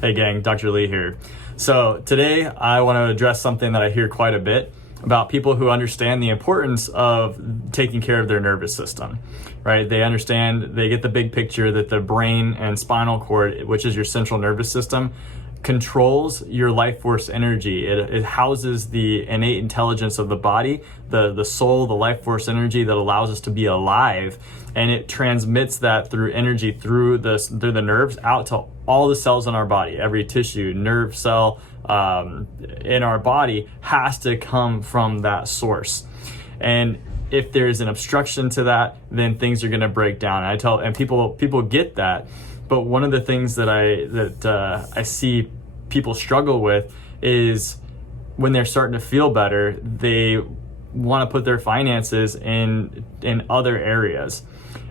Hey gang, Dr. Lee here. So today I want to address something that I hear quite a bit about people who understand the importance of taking care of their nervous system, right? They understand, they get the big picture that the brain and spinal cord, which is your central nervous system, controls your life force energy. It houses the innate intelligence of the body, the soul, the life force energy that allows us to be alive, and it transmits that through energy through the nerves out to all the cells in our body. Every tissue, nerve cell in our body has to come from that source. And if there's an obstruction to that, then things are going to break down. And people get that. But one of the things that I see people struggle with is when they're starting to feel better, they want to put their finances in other areas.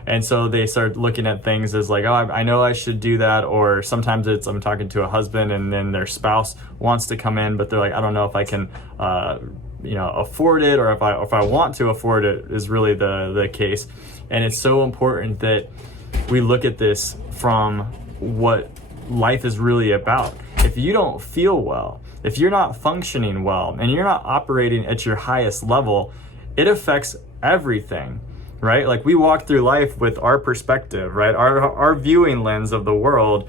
And so they start looking at things as like, oh, I know I should do that. Or sometimes I'm talking to a husband and then their spouse wants to come in, but they're like, I don't know if I can afford it, or if I want to afford it is really the case. And it's so important that we look at this from what life is really about. If you don't feel well, if you're not functioning well, and you're not operating at your highest level, it affects everything, right? Like we walk through life with our perspective, right? Our viewing lens of the world,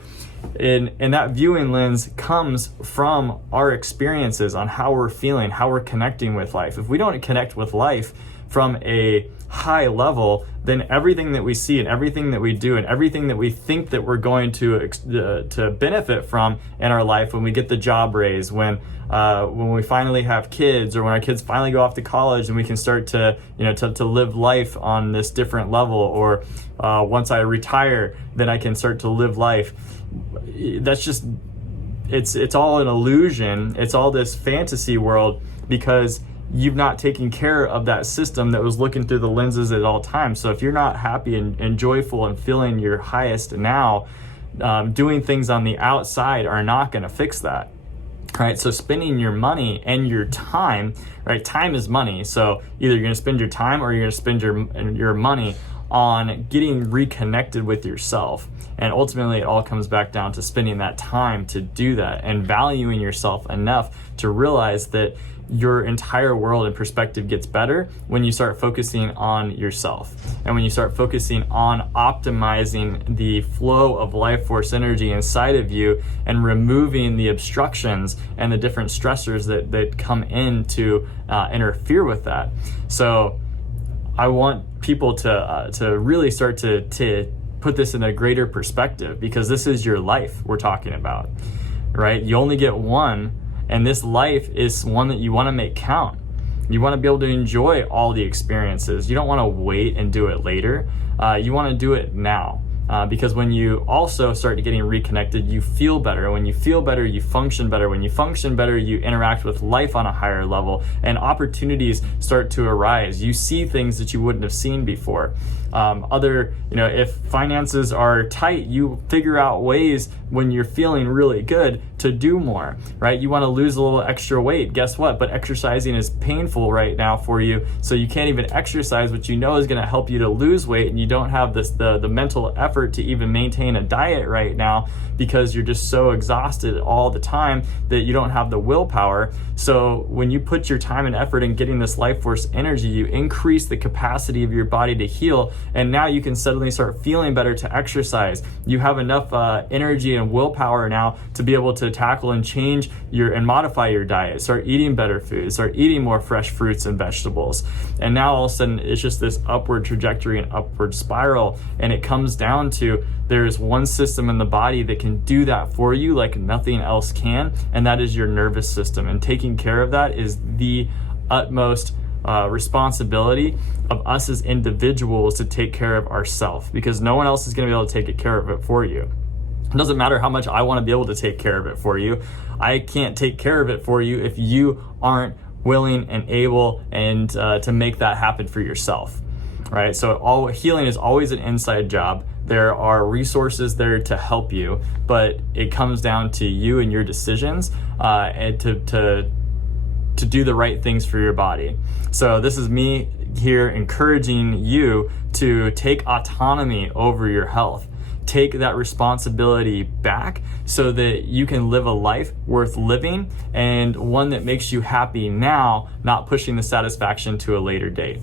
and that viewing lens comes from our experiences on how we're feeling, how we're connecting with life. If we don't connect with life from a high level, then everything that we see and everything that we do and everything that we think that we're going to benefit from in our life, when we get the job raise, when we finally have kids, or when our kids finally go off to college and we can start to live life on this different level, or once I retire, then I can start to live life. That's just, it's all an illusion. It's all this fantasy world, because you've not taken care of that system that was looking through the lenses at all times. So if you're not happy and joyful and feeling your highest now, doing things on the outside are not going to fix that. Right? So spending your money and your time, right? Time is money. So either you're going to spend your time or you're going to spend your money on getting reconnected with yourself. And ultimately it all comes back down to spending that time to do that and valuing yourself enough to realize that your entire world and perspective gets better when you start focusing on yourself, and when you start focusing on optimizing the flow of life force energy inside of you and removing the obstructions and the different stressors that come in to interfere with that. So I want people to really start to put this in a greater perspective, because this is your life we're talking about, right? You only get one. And this life is one that you want to make count. You want to be able to enjoy all the experiences. You don't want to wait and do it later. You want to do it now. Because when you also start getting reconnected, you feel better. When you feel better, you function better. When you function better, you interact with life on a higher level, and opportunities start to arise. You see things that you wouldn't have seen before. If finances are tight, you figure out ways when you're feeling really good to do more, right? You want to lose a little extra weight. Guess what? But exercising is painful right now for you, so you can't even exercise, which you know is going to help you to lose weight, and you don't have the mental effort to even maintain a diet right now, because you're just so exhausted all the time that you don't have the willpower. So when you put your time and effort in getting this life force energy, you increase the capacity of your body to heal, and now you can suddenly start feeling better to exercise. You have enough energy and willpower now to be able to tackle and change and modify your diet, start eating better foods, start eating more fresh fruits and vegetables. And now all of a sudden it's just this upward trajectory and upward spiral, and it comes down to there's one system in the body that can do that for you like nothing else can, and that is your nervous system. And taking care of that is the utmost responsibility of us as individuals to take care of ourselves, because no one else is going to be able to take care of it for you. It doesn't matter how much I want to be able to take care of it for you. I can't take care of it for you if you aren't willing and able and to make that happen for yourself, right? So all healing is always an inside job. There are resources there to help you, but it comes down to you and your decisions and to do the right things for your body. So this is me here encouraging you to take autonomy over your health, take that responsibility back so that you can live a life worth living and one that makes you happy now, not pushing the satisfaction to a later date.